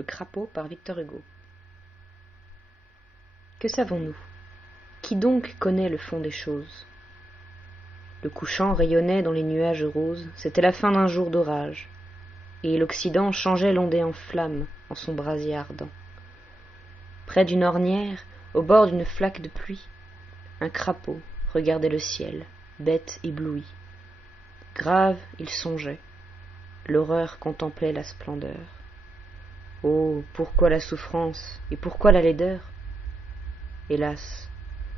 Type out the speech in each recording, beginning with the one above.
Le crapaud par Victor Hugo. Que savons-nous? Qui donc connaît le fond des choses? Le couchant rayonnait dans les nuages roses, c'était la fin d'un jour d'orage, et l'Occident changeait l'ondée en flamme en son brasier ardent. Près d'une ornière, au bord d'une flaque de pluie, un crapaud regardait le ciel, bête ébloui. Grave, il songeait. L'horreur contemplait la splendeur. Oh, pourquoi la souffrance et pourquoi la laideur? Hélas,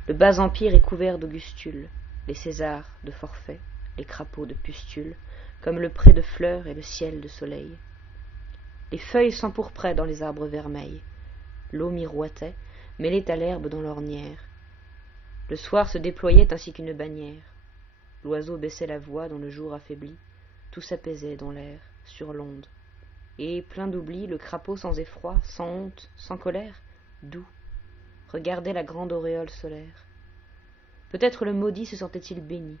le bas empire est couvert d'augustules, les Césars de forfaits, les crapauds de pustules, comme le pré de fleurs et le ciel de soleil. Les feuilles s'empourpraient dans les arbres vermeils, l'eau miroitait, mêlée à l'herbe dans l'ornière. Le soir se déployait ainsi qu'une bannière. L'oiseau baissait la voix dans le jour affaibli, tout s'apaisait dans l'air, sur l'onde. Et, plein d'oubli, le crapaud sans effroi, sans honte, sans colère, doux, regardait la grande auréole solaire. Peut-être le maudit se sentait-il béni.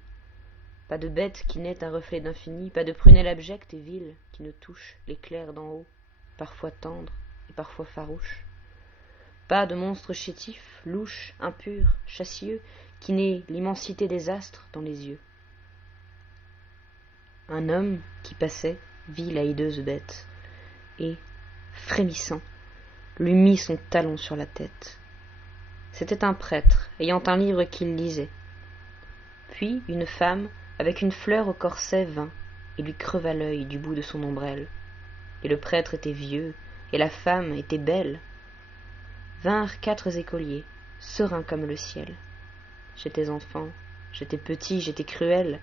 Pas de bête qui n'est un reflet d'infini, pas de prunelle abjecte et vile qui ne touche l'éclair d'en haut, parfois tendre et parfois farouche. Pas de monstre chétif, louche, impur, chassieux, qui n'ait l'immensité des astres dans les yeux. Un homme qui passait vit la hideuse bête, et, frémissant, lui mit son talon sur la tête. C'était un prêtre, ayant un livre qu'il lisait. Puis une femme, avec une fleur au corset, vint et lui creva l'œil du bout de son ombrelle. Et le prêtre était vieux, et la femme était belle. Vinrent 4 écoliers, sereins comme le ciel. J'étais enfant, j'étais petit, j'étais cruel.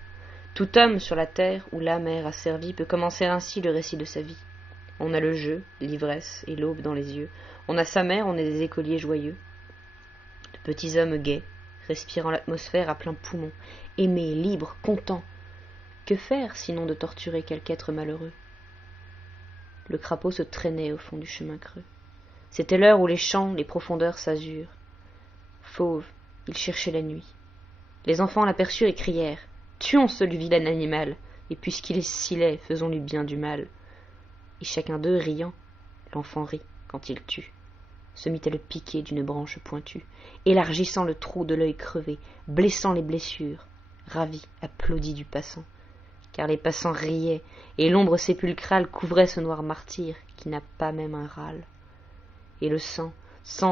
Tout homme sur la terre où la mère a servi peut commencer ainsi le récit de sa vie. On a le jeu, l'ivresse et l'aube dans les yeux. On a sa mère, on est des écoliers joyeux. De petits hommes gais, respirant l'atmosphère à plein poumon, aimés, libres, contents. Que faire sinon de torturer quelque être malheureux? Le crapaud se traînait au fond du chemin creux. C'était l'heure où les champs, les profondeurs s'azurent. Fauve, il cherchait la nuit. Les enfants l'aperçurent et crièrent « Tuons ce vilain animal, et puisqu'il est si laid, faisons-lui bien du mal. » Et chacun d'eux, riant, l'enfant rit quand il tue, se mit à le piquer d'une branche pointue, élargissant le trou de l'œil crevé, blessant les blessures, ravi, applaudi du passant. Car les passants riaient, et l'ombre sépulcrale couvrait ce noir martyr qui n'a pas même un râle. Et le sang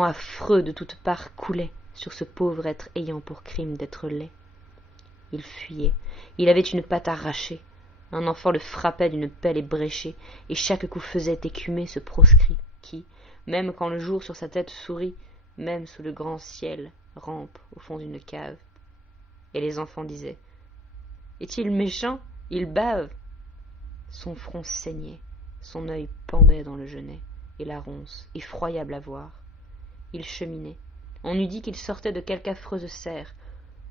affreux de toutes parts coulait sur ce pauvre être ayant pour crime d'être laid. Il fuyait, il avait une patte arrachée, un enfant le frappait d'une pelle ébréchée, et chaque coup faisait écumer ce proscrit qui, même quand le jour sur sa tête sourit, même sous le grand ciel, rampe au fond d'une cave. Et les enfants disaient « Est-il méchant? Il bave !» Son front saignait, son œil pendait dans le genêt, et la ronce, effroyable à voir. Il cheminait. On eût dit qu'il sortait de quelque affreuse serre.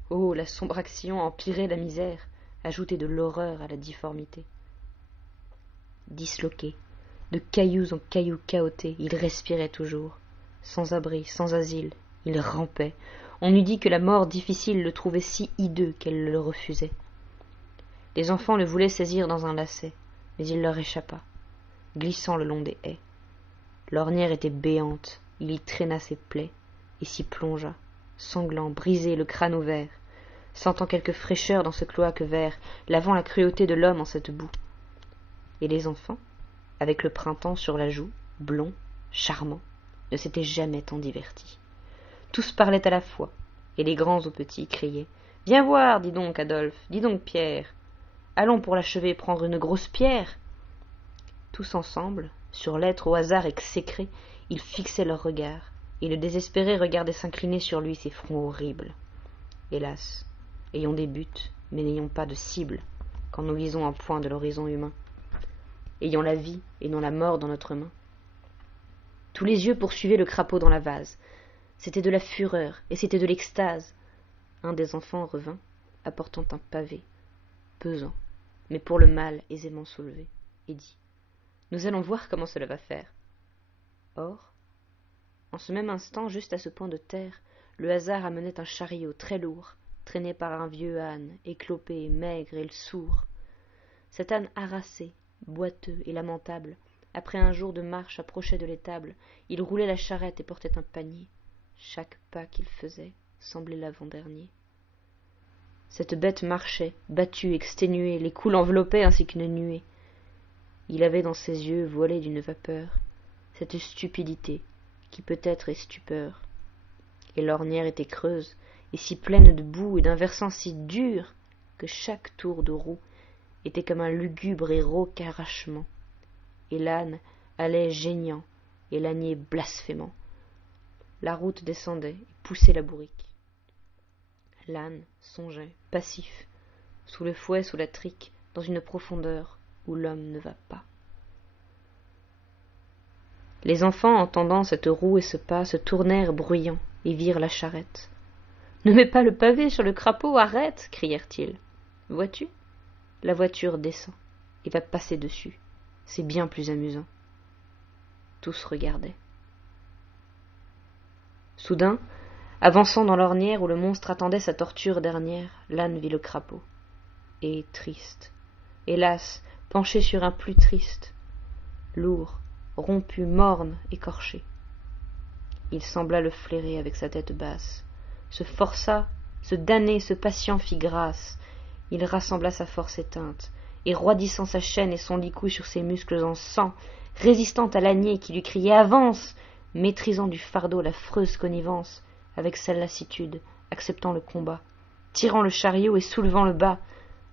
Oh, la sombre action empirait la misère, ajoutait de l'horreur à la difformité. Disloqué, de cailloux en cailloux cahotés, il respirait toujours. Sans abri, sans asile, il rampait. On eût dit que la mort difficile le trouvait si hideux qu'elle le refusait. Les enfants le voulaient saisir dans un lacet, mais il leur échappa, glissant le long des haies. L'ornière était béante, il y traîna ses plaies, et s'y plongea, sanglant, brisé, le crâne ouvert, sentant quelque fraîcheur dans ce cloaque vert, lavant la cruauté de l'homme en cette boue. Et les enfants, avec le printemps sur la joue, blonds, charmants, ne s'étaient jamais tant divertis. Tous parlaient à la fois, et les grands aux petits criaient « Viens voir, dis donc, Adolphe, dis donc, Pierre. Allons pour l'achever prendre une grosse pierre. » Tous ensemble, sur l'être au hasard exécré, ils fixaient leurs regards, et le désespéré regardait s'incliner sur lui ses fronts horribles. Hélas, ayons des buts, mais n'ayons pas de cible, quand nous visons un point de l'horizon humain. Ayons la vie et non la mort dans notre main. Tous les yeux poursuivaient le crapaud dans la vase. C'était de la fureur, et c'était de l'extase. Un des enfants revint, apportant un pavé, pesant, mais pour le mal aisément soulevé, et dit « Nous allons voir comment cela va faire. » Or, en ce même instant, juste à ce point de terre, le hasard amenait un chariot très lourd, traîné par un vieux âne, éclopé, maigre et sourd. Cet âne harassé, boiteux et lamentable, Après un jour de marche approchait de l'étable, il roulait la charrette et portait un panier. Chaque pas qu'il faisait semblait l'avant-dernier. Cette bête marchait, battue, exténuée, les coups l'enveloppaient ainsi qu'une nuée. Il avait dans ses yeux, voilés d'une vapeur, cette stupidité qui peut-être est stupeur. Et l'ornière était creuse, et si pleine de boue, et d'un versant si dur, que chaque tour de roue était comme un lugubre et rauque arrachement. Et l'âne allait geignant, et l'ânier blasphémant. La route descendait et poussait la bourrique. L'âne songeait, passif, sous le fouet, sous la trique, dans une profondeur où l'homme ne va pas. Les enfants, entendant cette roue et ce pas, se tournèrent bruyants et virent la charrette. « Ne mets pas le pavé sur le crapaud, arrête !» crièrent-ils. « Vois-tu ? La voiture descend et va passer dessus. C'est bien plus amusant. » Tous regardaient. Soudain, avançant dans l'ornière où le monstre attendait sa torture dernière, l'âne vit le crapaud. Et triste, hélas, penché sur un plus triste, lourd, rompu, morne, écorché. Il sembla le flairer avec sa tête basse, se força, ce damné, ce patient fit grâce. Il rassembla sa force éteinte, et roidissant sa chaîne et son licou sur ses muscles en sang, résistant à l'ânier qui lui criait « Avance !» maîtrisant du fardeau l'affreuse connivence, avec sa lassitude, acceptant le combat, tirant le chariot et soulevant le bas.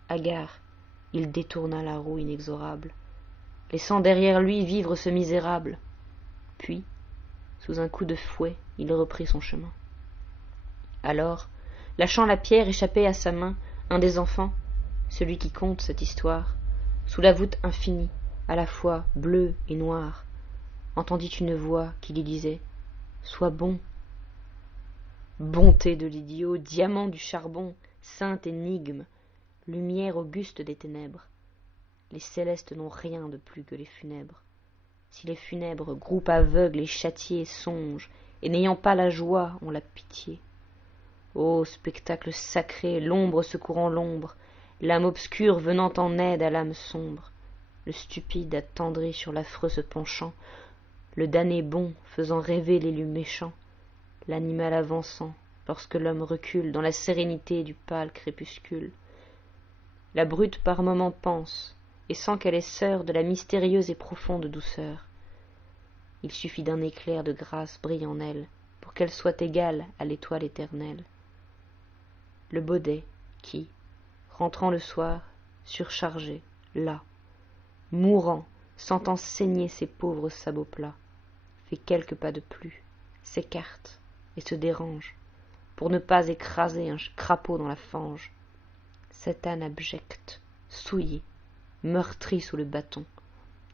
Hagard, il détourna la roue inexorable, laissant derrière lui vivre ce misérable. Puis, sous un coup de fouet, il reprit son chemin. Alors, lâchant la pierre échappée à sa main, un des enfants, celui qui conte cette histoire, sous la voûte infinie, à la fois bleue et noire, entendit une voix qui lui disait « Sois bon !» Bonté de l'idiot, diamant du charbon, sainte énigme, lumière auguste des ténèbres. Les célestes n'ont rien de plus que les funèbres. Si les funèbres, groupe aveugle et châtié, songent, et n'ayant pas la joie, ont la pitié. Ô spectacle sacré, l'ombre secourant l'ombre, l'âme obscure venant en aide à l'âme sombre, le stupide attendri sur l'affreux se penchant, le damné bon faisant rêver l'élu méchant, l'animal avançant lorsque l'homme recule dans la sérénité du pâle crépuscule. La brute par moments pense, et sent qu'elle est sœur de la mystérieuse et profonde douceur. Il suffit d'un éclair de grâce brille en elle pour qu'elle soit égale à l'étoile éternelle. Le baudet qui, rentrant le soir, surchargé, là, mourant, sentant saigner ses pauvres sabots plats, fait quelques pas de plus, s'écarte et se dérange, pour ne pas écraser un crapaud dans la fange. Cet âne abject, souillé, meurtri sous le bâton,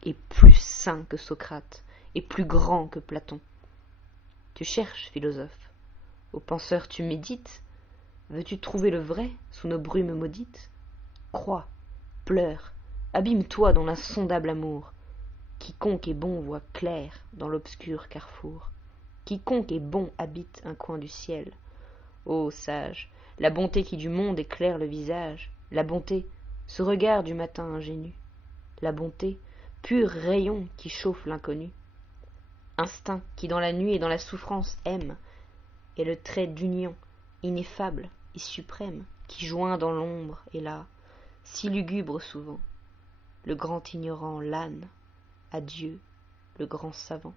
est plus saint que Socrate, et plus grand que Platon. Tu cherches, philosophe, ô penseur tu médites, veux-tu trouver le vrai sous nos brumes maudites? Crois, pleure, abîme-toi dans l'insondable amour. Quiconque est bon voit clair dans l'obscur carrefour. Quiconque est bon habite un coin du ciel. Ô sage, la bonté qui du monde éclaire le visage, la bonté, ce regard du matin ingénu, la bonté, pur rayon qui chauffe l'inconnu, instinct qui dans la nuit et dans la souffrance aime, et le trait d'union ineffable et suprême qui joint dans l'ombre et là, si lugubre souvent, le grand ignorant, l'âne, à Dieu, le grand savant.